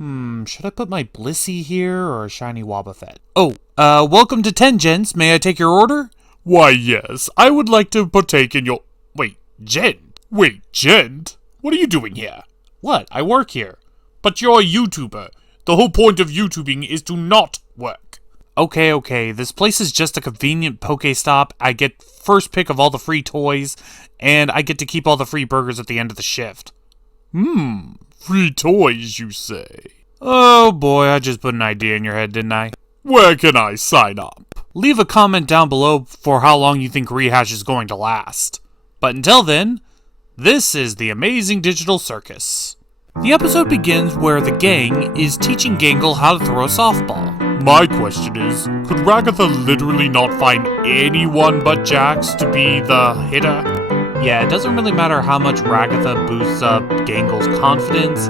Should I put my Blissey here or a shiny Wobbuffet? Welcome to 10 Gents. May I take your order? Why, yes. I would like to partake in your... Wait, Gent? What are you doing here? What? I work here. But you're a YouTuber. The whole point of YouTubing is to not work. Okay. This place is just a convenient Pokestop. I get first pick of all the free toys, and I get to keep all the free burgers at the end of the shift. Free toys, you say? Oh boy, I just put an idea in your head, didn't I? Where can I sign up? Leave a comment down below for how long you think Rehash is going to last. But until then, this is the Amazing Digital Circus. The episode begins where the gang is teaching Gangle how to throw a softball. My question is, could Ragatha literally not find anyone but Jax to be the hitter? Yeah, it doesn't really matter how much Ragatha boosts up Gangle's confidence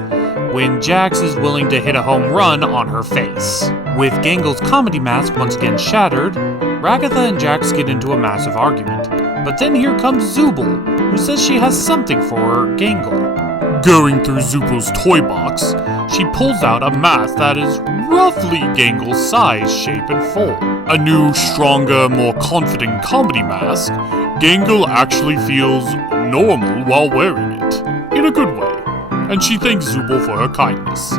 when Jax is willing to hit a home run on her face. With Gangle's comedy mask once again shattered, Ragatha and Jax get into a massive argument. But then here comes Zooble, who says she has something for Gangle. Going through Zooble's toy box, she pulls out a mask that is roughly Gangle's size, shape, and form. A new, stronger, more confident comedy mask, Gangle actually feels normal while wearing it, in a good way, and she thanks Zooble for her kindness.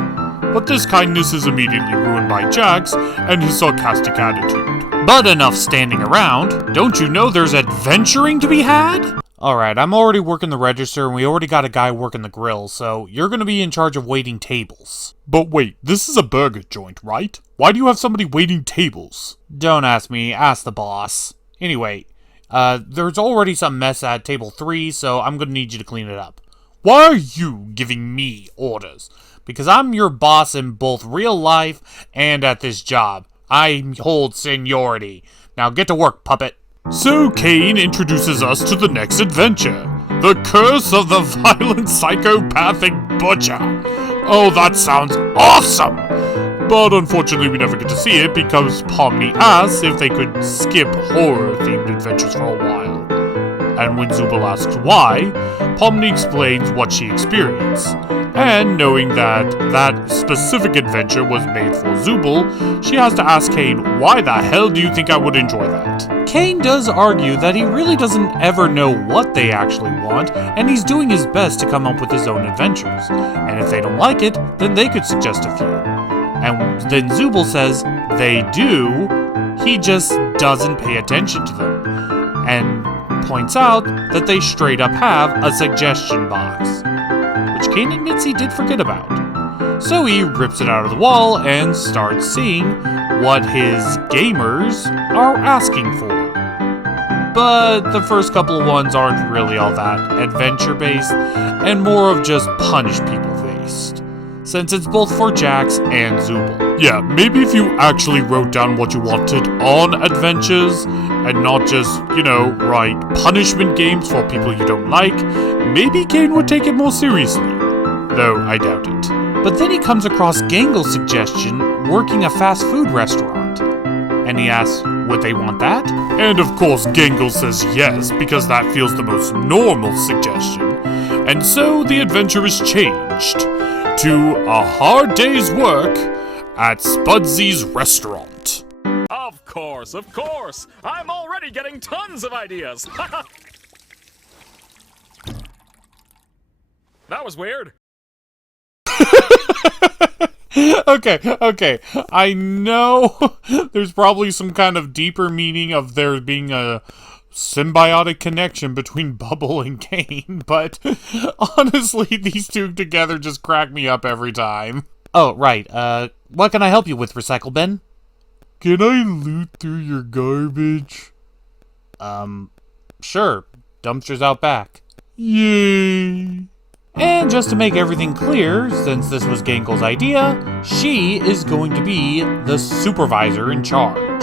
But this kindness is immediately ruined by Jax and his sarcastic attitude. But enough standing around. Don't you know there's adventuring to be had? Alright, I'm already working the register and we already got a guy working the grill, so you're gonna be in charge of waiting tables. But wait, this is a burger joint, right? Why do you have somebody waiting tables? Don't ask me, ask the boss. Anyway, there's already some mess at table 3, so I'm gonna need you to clean it up. Why are you giving me orders? Because I'm your boss in both real life and at this job. I hold seniority. Now get to work, puppet. So Kane introduces us to the next adventure. The Curse of the Violent Psychopathic Butcher. Oh, that sounds awesome! But unfortunately we never get to see it because Pomni asks if they could skip horror-themed adventures for a while. And when Zooble asks why, Pomni explains what she experienced. And knowing that that specific adventure was made for Zooble, she has to ask Kane, why the hell do you think I would enjoy that? Kane does argue that he really doesn't ever know what they actually want, and he's doing his best to come up with his own adventures. And if they don't like it, then they could suggest a few. And then Zooble says they do, he just doesn't pay attention to them. And points out that they straight up have a suggestion box, which Kane admits he did forget about. So he rips it out of the wall and starts seeing what his gamers are asking for. But the first couple of ones aren't really all that adventure-based, and more of just punish people-based, since it's both for Jax and Zooble. Yeah, maybe if you actually wrote down what you wanted on adventures, and not just, write punishment games for people you don't like, maybe Kane would take it more seriously. Though I doubt it. But then he comes across Gangle's suggestion working a fast food restaurant. And he asks, would they want that? And of course Gangle says yes, because that feels the most normal suggestion. And so the adventure is changed to a hard day's work at Spudsy's restaurant. Of course! I'm already getting tons of ideas! That was weird. Okay. I know there's probably some kind of deeper meaning of there being a symbiotic connection between Bubble and Kane, but honestly, these two together just crack me up every time. Oh, right. What can I help you with, Recycle Bin? Can I loot through your garbage? Sure. Dumpster's out back. Yay! And just to make everything clear, since this was Gangle's idea, she is going to be the supervisor in charge.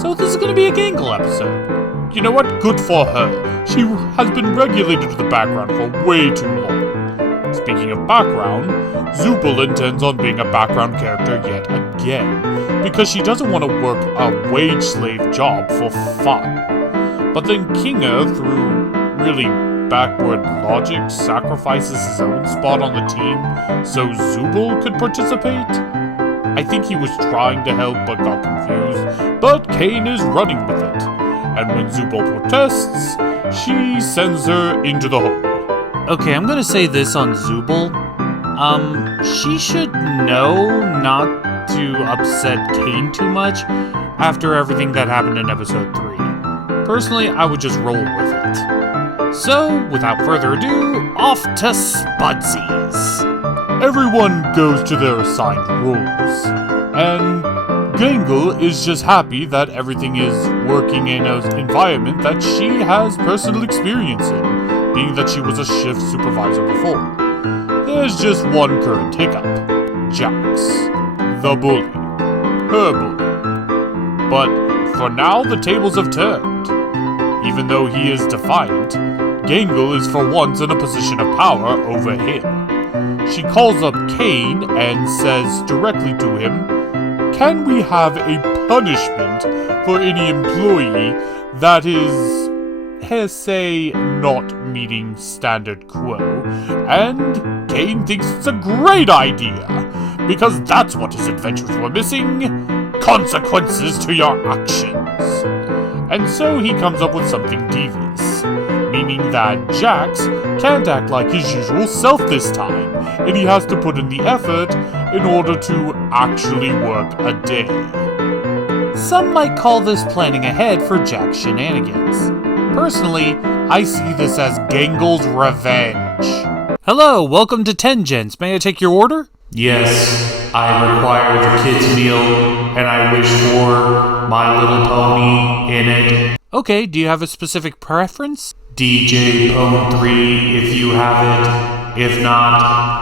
So this is going to be a Gangle episode. You know what? Good for her. She has been regulated to the background for way too long. Speaking of background, Zooble intends on being a background character yet again, because she doesn't want to work a wage slave job for fun. But then Kinga, through really backward logic sacrifices his own spot on the team so Zubul could participate? I think he was trying to help but got confused, but Kane is running with it. And when Zubul protests, she sends her into the hole. Okay, I'm gonna say this on Zubul. She should know not to upset Kane too much after everything that happened in episode 3. Personally, I would just roll with it. So, without further ado, off to Spudsies. Everyone goes to their assigned roles, and Gangle is just happy that everything is working in an environment that she has personal experience in, being that she was a shift supervisor before. There's just one current hiccup. Jax. The bully. Her bully. But for now, the tables have turned. Even though he is defiant, Gangle is for once in a position of power over him. She calls up Kane and says directly to him, "Can we have a punishment for any employee that is, say, not meeting standard quo?" And Kane thinks it's a great idea, because that's what his adventures were missing: consequences to your actions. And so he comes up with something devious, meaning that Jax can't act like his usual self this time, and he has to put in the effort in order to actually work a day. Some might call this planning ahead for Jack's shenanigans. Personally, I see this as Gangle's revenge. Hello, welcome to Tengens. May I take your order? Yes, I require the kids' meal, and I wish for My Little Pony in it. Okay, do you have a specific preference? DJ Pone 3 if you have it. If not,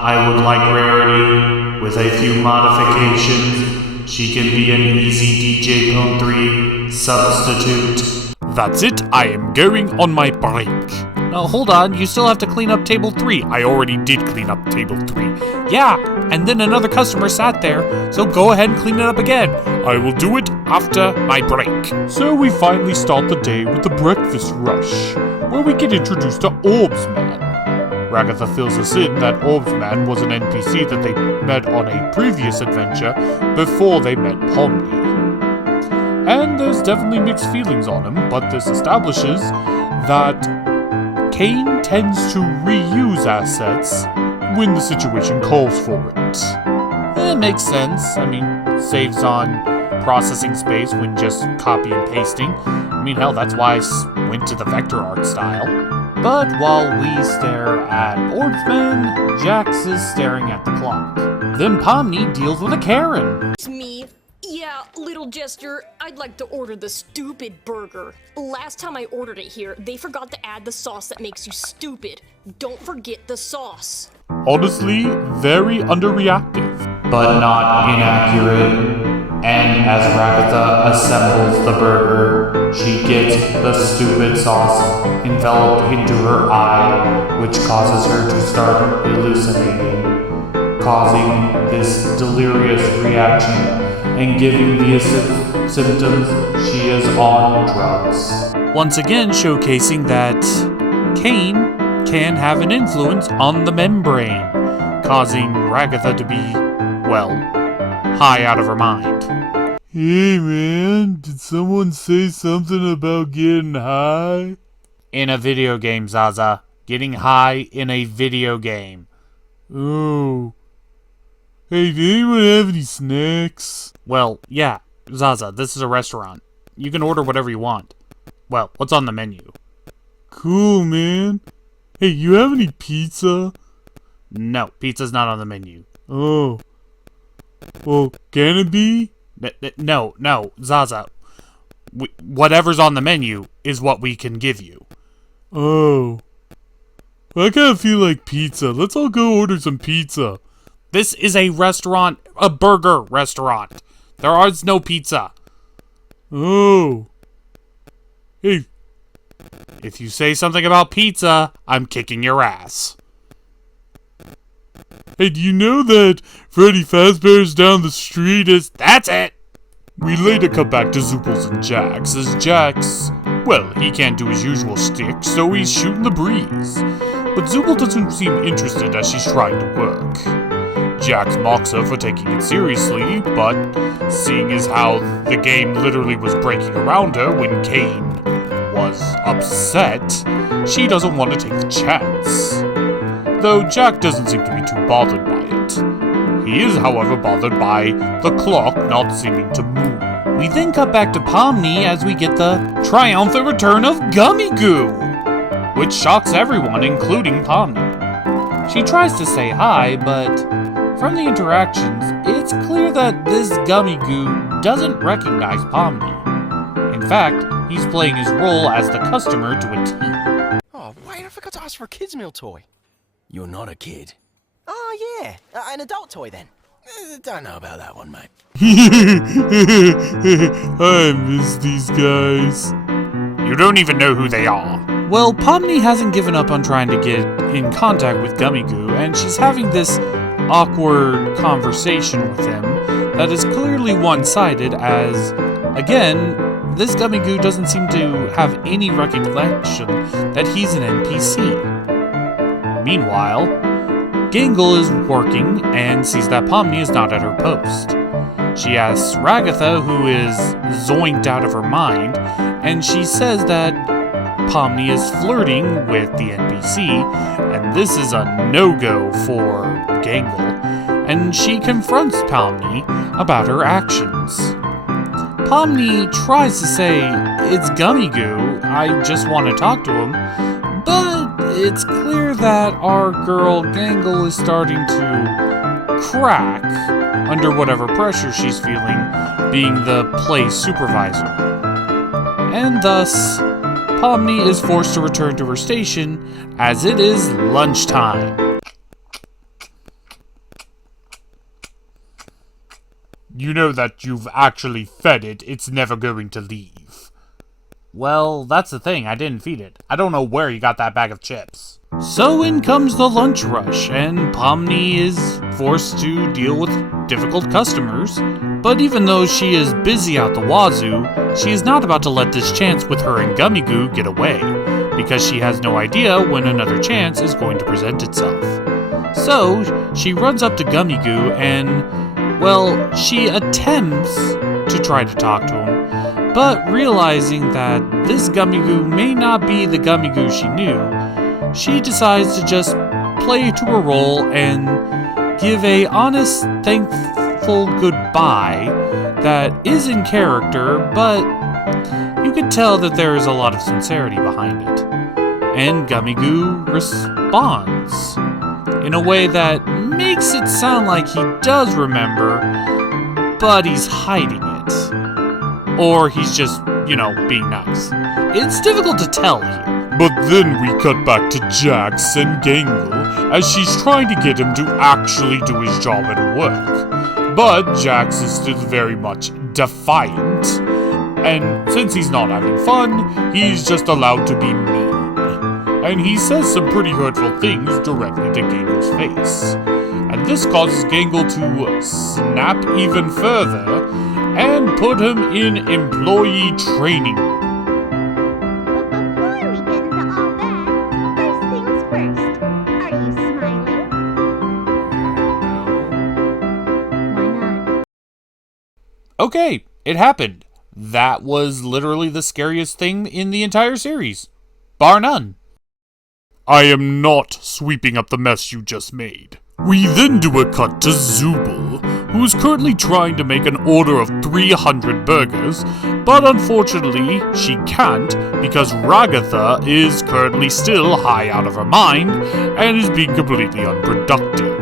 I would like Rarity with a few modifications. She can be an easy DJ Pone 3 substitute. That's it, I am going on my break. No, hold on, you still have to clean up table 3. I already did clean up table 3. Yeah, and then another customer sat there, so go ahead and clean it up again. I will do it after my break. So we finally start the day with the breakfast rush, where we get introduced to Orbsman. Ragatha fills us in that Orbsman was an NPC that they met on a previous adventure before they met Pomni. And there's definitely mixed feelings on him, but this establishes that Kane tends to reuse assets when the situation calls for it. It makes sense. I mean, saves on processing space when just copy and pasting. I mean, hell, that's why I went to the vector art style. But while we stare at Orbsman, Jax is staring at the clock. Then Pomni deals with a Karen. It's me. Yeah, little Jester, I'd like to order the stupid burger. Last time I ordered it here, they forgot to add the sauce that makes you stupid. Don't forget the sauce. Honestly, very underreactive. But not inaccurate. And as Ragatha assembles the burger, she gets the stupid sauce enveloped into her eye, which causes her to start hallucinating, causing this delirious reaction and giving the symptoms she is on drugs. Once again showcasing that Kane can have an influence on the membrane, causing Ragatha to be, well, high out of her mind. Hey man, did someone say something about getting high? In a video game, Zaza. Getting high in a video game. Oh. Hey, did anyone have any snacks? Well, yeah, Zaza, this is a restaurant. You can order whatever you want. Well, what's on the menu? Cool, man. Hey, you have any pizza? No, pizza's not on the menu. Oh. Well, can it be? No, Zaza. Whatever's on the menu is what we can give you. Oh. Well, I kinda feel like pizza. Let's all go order some pizza. This is a restaurant, a burger restaurant. There is no pizza. Oh. Hey. If you say something about pizza, I'm kicking your ass. Hey, do you know that Freddy Fazbear's down the street is... That's it! We later cut back to Zooples and Jax, as Jax, Well, he can't do his usual shtick, so he's shooting the breeze. But Zooble doesn't seem interested as she's trying to work. Jax mocks her for taking it seriously, but seeing as how the game literally was breaking around her when Kane was upset, she doesn't want to take the chance. Though Jack doesn't seem to be too bothered by it. He is, however, bothered by the clock not seeming to move. We then cut back to Pomni as we get the triumphant return of Gummy Goo, which shocks everyone, including Pomni. She tries to say hi, but from the interactions, it's clear that this Gummy Goo doesn't recognize Pomni. In fact, he's playing his role as the customer to a T. Oh, wait, I forgot to ask for a kid's meal toy. You're not a kid. Oh, yeah, an adult toy then. Don't know about that one, mate. I miss these guys. You don't even know who they are. Well, Pomni hasn't given up on trying to get in contact with Gummy Goo, and she's having this awkward conversation with him that is clearly one-sided as, again, this Gummy Goo doesn't seem to have any recollection that he's an NPC. Meanwhile, Gangle is working and sees that Pomni is not at her post. She asks Ragatha, who is zoinked out of her mind, and she says that Pomni is flirting with the NPC, and this is a no-go for Gangle, and she confronts Pomni about her actions. Pomni tries to say, "It's Gummy Goo, I just want to talk to him," but it's clear that our girl Gangle is starting to crack under whatever pressure she's feeling being the play supervisor. And thus, Pomni is forced to return to her station as it is lunchtime. You know that you've actually fed it, it's never going to leave. Well, that's the thing, I didn't feed it. I don't know where you got that bag of chips. So in comes the lunch rush, and Pomni is forced to deal with difficult customers. But even though she is busy out the wazoo, she is not about to let this chance with her and Gummy Goo get away, because she has no idea when another chance is going to present itself. So, she runs up to Gummy Goo and, well, she attempts to try to talk to him, but realizing that this Gummy Goo may not be the Gummy Goo she knew, she decides to just play to her role and give a honest, thankful goodbye that is in character, but you could tell that there is a lot of sincerity behind it. And Gummy Goo responds in a way that makes it sound like he does remember, but he's hiding it. Or he's just, being nice. It's difficult to tell here. But then we cut back to Jax and Gangle as she's trying to get him to actually do his job and work. But Jax is still very much defiant, and since he's not having fun, he's just allowed to be mean. And he says some pretty hurtful things directly to Gangle's face. And this causes Gangle to snap even further and put him in employee training. Before we get into all that, first things first. Are you smiling? Why not? Okay, it happened. That was literally the scariest thing in the entire series. Bar none. I am not sweeping up the mess you just made. We then do a cut to Zooble, who's currently trying to make an order of 300 burgers, but unfortunately she can't because Ragatha is currently still high out of her mind and is being completely unproductive.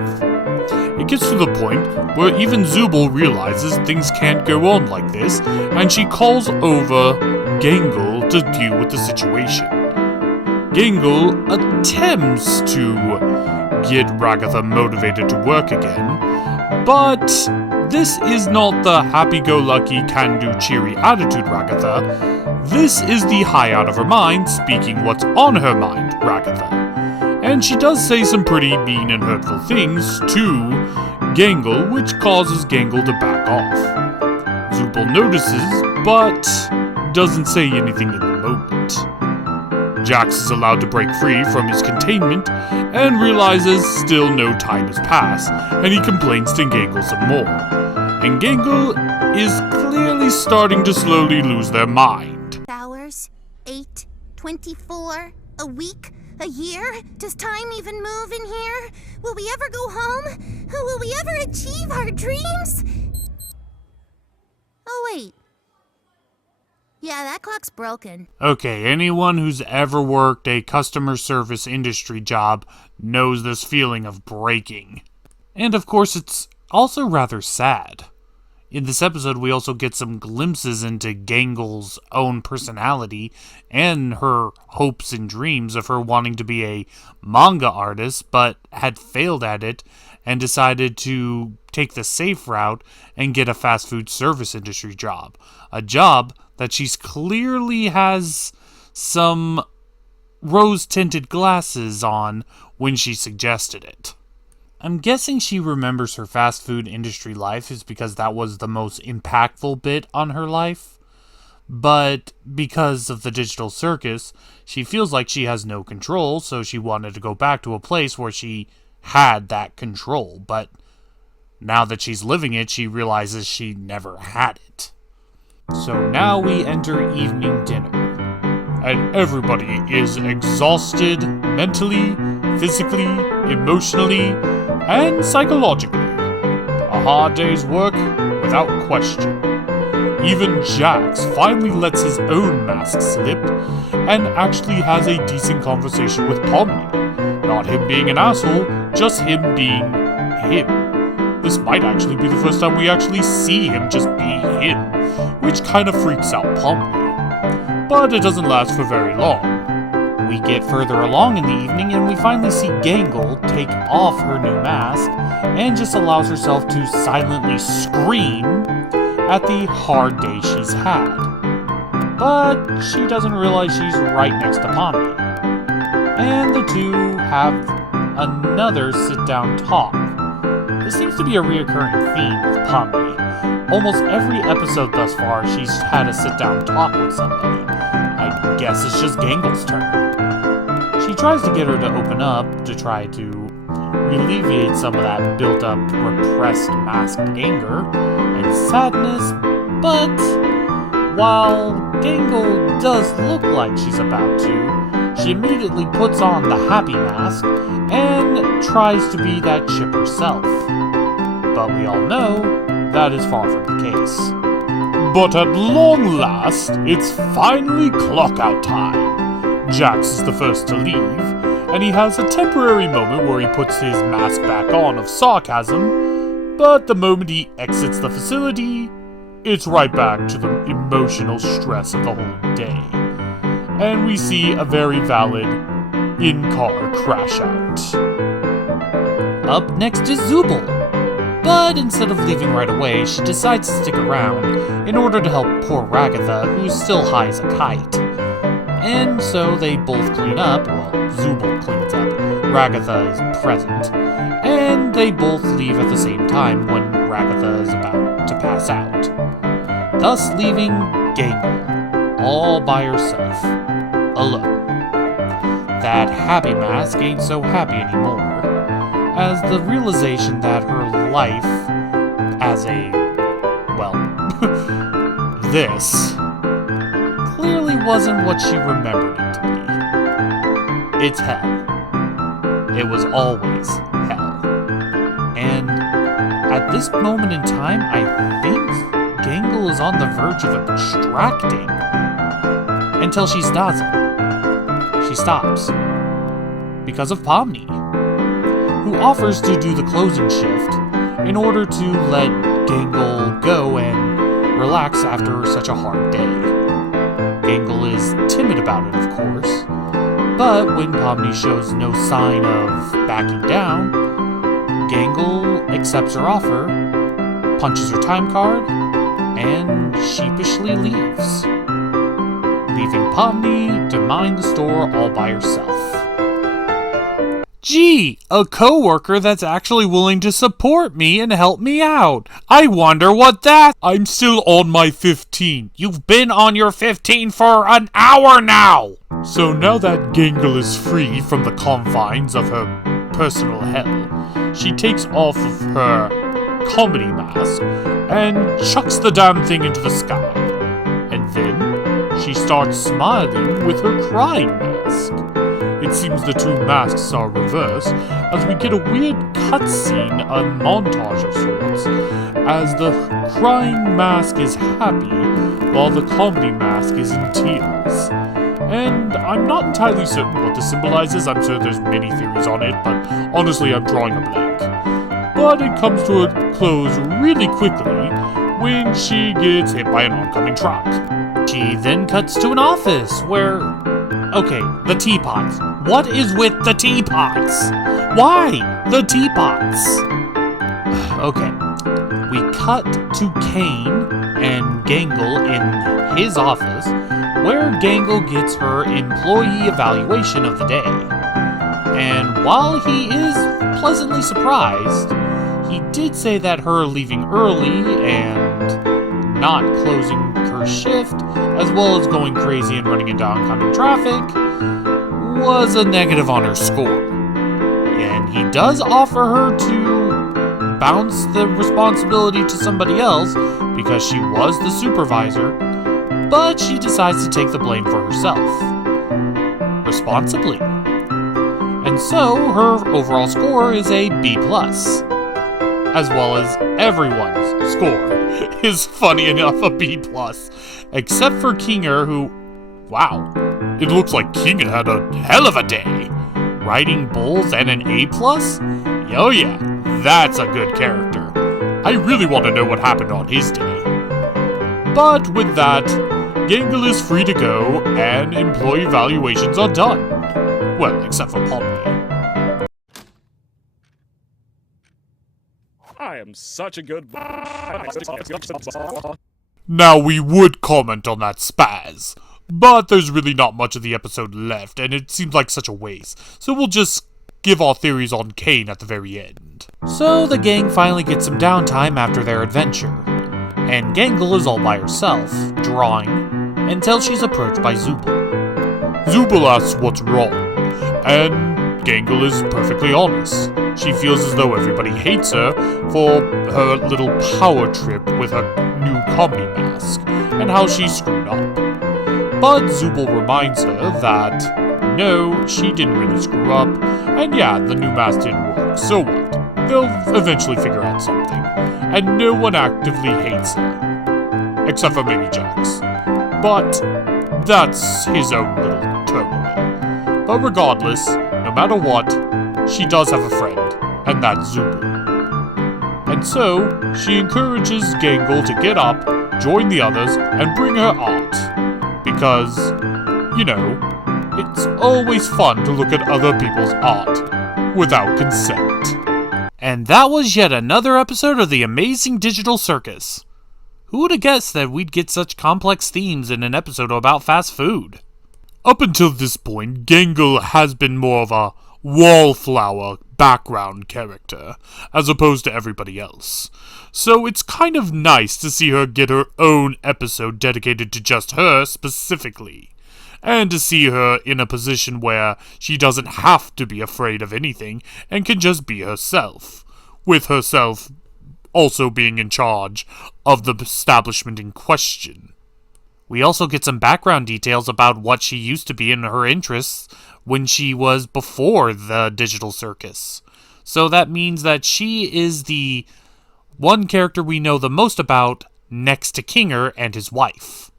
It gets to the point where even Zooble realizes things can't go on like this, and she calls over Gangle to deal with the situation. Gangle attempts to get Ragatha motivated to work again, but this is not the happy-go-lucky, can-do, cheery attitude Ragatha. This is the high out of her mind, speaking what's on her mind Ragatha. And she does say some pretty mean and hurtful things to Gangle, which causes Gangle to back off. Zooble notices, but doesn't say anything in the moment. Jax is allowed to break free from his containment and realizes still no time has passed, and he complains to Gangle some more. And Gangle is clearly starting to slowly lose their mind. Hours? 8? 24? A week? A year? Does time even move in here? Will we ever go home? Will we ever achieve our dreams? Oh, wait. Yeah, that clock's broken. Okay, anyone who's ever worked a customer service industry job knows this feeling of breaking. And of course, it's also rather sad. In this episode, we also get some glimpses into Gangle's own personality and her hopes and dreams of her wanting to be a manga artist, but had failed at it and decided to take the safe route and get a fast food service industry job. A job that she's clearly has some rose-tinted glasses on when she suggested it. I'm guessing she remembers her fast food industry life is because that was the most impactful bit on her life. But because of the digital circus, she feels like she has no control, so she wanted to go back to a place where she had that control. But now that she's living it, she realizes she never had it. So now we enter evening dinner. And everybody is exhausted mentally, physically, emotionally, and psychologically. A hard day's work, without question. Even Jax finally lets his own mask slip and actually has a decent conversation with Pomni. Not him being an asshole, just him being him. This might actually be the first time we actually see him just be him, which kind of freaks out Pomni. But it doesn't last for very long. We get further along in the evening and we finally see Gangle take off her new mask and just allows herself to silently scream at the hard day she's had. But she doesn't realize she's right next to Pomni. And the two have another sit-down talk. This seems to be a reoccurring theme with Pomni. Almost every episode thus far, she's had a sit-down talk with somebody. I guess it's just Gangle's turn. She tries to get her to open up to try to alleviate some of that built-up, repressed, masked anger and sadness, but while Gangle does look like she's about to, she immediately puts on the happy mask and tries to be that chipper self. But we all know that is far from the case. But at long last, it's finally clock-out time. Jax is the first to leave, and he has a temporary moment where he puts his mask back on of sarcasm, but the moment he exits the facility, it's right back to the emotional stress of the whole day. And we see a very valid in-car crash out. Up next is Zooble. But instead of leaving right away, she decides to stick around in order to help poor Ragatha, who's still high as a kite. And so they both clean up, well, Zooble cleans up, Ragatha is present, and they both leave at the same time when Ragatha is about to pass out. Thus leaving Gangle all by herself, alone. That happy mask ain't so happy anymore, as the realization that her life as a, well, this clearly wasn't what she remembered it to be. It's hell. It was always hell. And at this moment in time, I think Gangle is on the verge of abstracting until she stops. She stops. Because of Pomni, who offers to do the closing shift in order to let Gangle go and relax after such a hard day. Gangle is timid about it, of course, but when Pomni shows no sign of backing down, Gangle accepts her offer, punches her time card, and sheepishly leaves, leaving Pomni to mind the store all by herself. Gee, a coworker that's actually willing to support me and help me out. I wonder what that... I'm still on my 15. You've been on your 15 for an hour now! So now that Gangle is free from the confines of her personal hell, she takes off of her comedy mask and chucks the damn thing into the sky. And then she starts smiling with her crying mask. It seems the two masks are reversed, as we get a weird cutscene, a montage of sorts, as the crying mask is happy, while the comedy mask is in tears. And I'm not entirely certain what this symbolizes. I'm sure there's many theories on it, but honestly I'm drawing a blank. But it comes to a close really quickly when she gets hit by an oncoming truck. She then cuts to an office where... Okay, the teapots. What is with the teapots? Why the teapots? Okay, we cut to Kane and Gangle in his office, where Gangle gets her employee evaluation of the day. And while he is pleasantly surprised, he did say that her leaving early and not closing her shift, as well as going crazy and running into oncoming traffic, was a negative on her score. And he does offer her to bounce the responsibility to somebody else because she was the supervisor, but she decides to take the blame for herself. Responsibly. And so her overall score is a B+. As well as everyone's score is funny enough a B+, except for Kinger, who, wow, It looks like Kinga had a hell of a day. riding bulls and an A+? Oh yeah, that's a good character. I really want to know what happened on his day. But with that, Gangle is free to go, and employee evaluations are done. Well, except for Pomni. I am such a good. Now we would comment on that spaz, but there's really not much of the episode left, and it seems like such a waste, so we'll just give our theories on Kane at the very end. So the gang finally gets some downtime after their adventure, and Gangle is all by herself, drawing, until she's approached by Zubul. Zubul asks what's wrong, and Gangle is perfectly honest. She feels as though everybody hates her for her little power trip with her new comedy mask, and how she screwed up. But Zubul reminds her that, no, she didn't really screw up, and yeah, the new mask didn't work, so what? They'll eventually figure out something, and no one actively hates her. Except for maybe Jax. But that's his own little turmoil. But regardless, no matter what, she does have a friend, and that's Zubul. And so, she encourages Gangle to get up, join the others, and bring her art. Because, you know, it's always fun to look at other people's art without consent. And that was yet another episode of the Amazing Digital Circus. Who would have guessed that we'd get such complex themes in an episode about fast food? Up until this point, Gangle has been more of a wallflower background character, as opposed to everybody else. So it's kind of nice to see her get her own episode dedicated to just her specifically, and to see her in a position where she doesn't have to be afraid of anything and can just be herself, with herself also being in charge of the establishment in question. We also get some background details about what she used to be in her interests when she was before the digital circus. So that means that she is the one character we know the most about next to Kinger and his wife.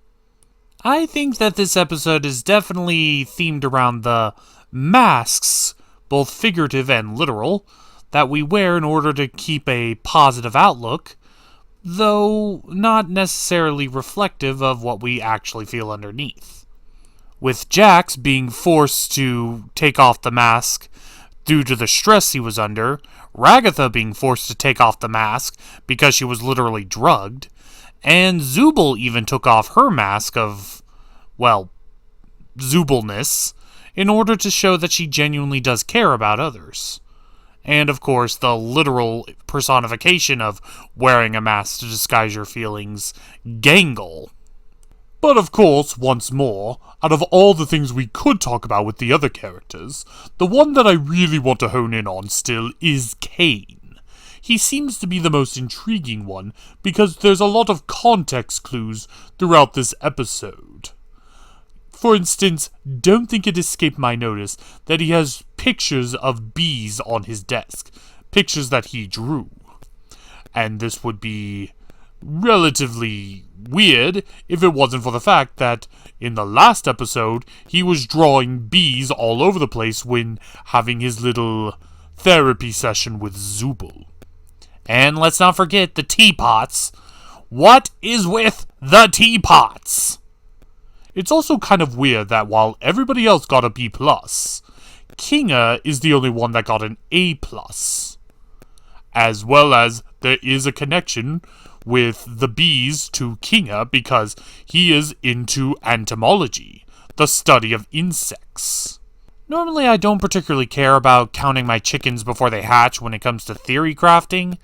I think that this episode is definitely themed around the masks, both figurative and literal, that we wear in order to keep a positive outlook, though not necessarily reflective of what we actually feel underneath. With Jax being forced to take off the mask due to the stress he was under, Ragatha being forced to take off the mask because she was literally drugged, and Zubul even took off her mask of, well, Zubulness in order to show that she genuinely does care about others. And of course, the literal personification of wearing a mask to disguise your feelings, Gangle. But of course, once more, out of all the things we could talk about with the other characters, the one that I really want to hone in on still is Kane. He seems to be the most intriguing one because there's a lot of context clues throughout this episode. For instance, don't think it escaped my notice that he has pictures of bees on his desk, pictures that he drew. And this would be relatively weird if it wasn't for the fact that in the last episode he was drawing bees all over the place when having his little therapy session with Zubul. And let's not forget the teapots. What is with the teapots? It's also kind of weird that while everybody else got a B+, Kinga is the only one that got an A+. As well as there is a connection with the bees to Kinga because he is into entomology, the study of insects. Normally I don't particularly care about counting my chickens before they hatch when it comes to theory crafting,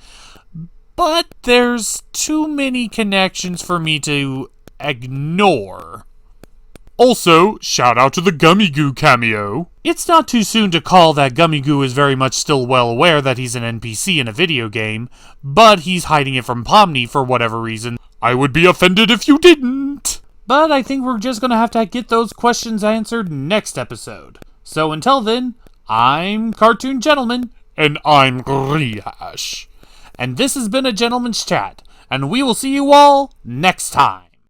but there's too many connections for me to ignore. Also, shout out to the Gummy Goo cameo. It's not too soon to call that Gummy Goo is very much still well aware that he's an NPC in a video game, but he's hiding it from Pomni for whatever reason. I would be offended if you didn't. But I think we're just gonna have to get those questions answered next episode. So until then, I'm Cartoon Gentleman. And I'm Rehash. And this has been a Gentleman's Chat, and we will see you all next time.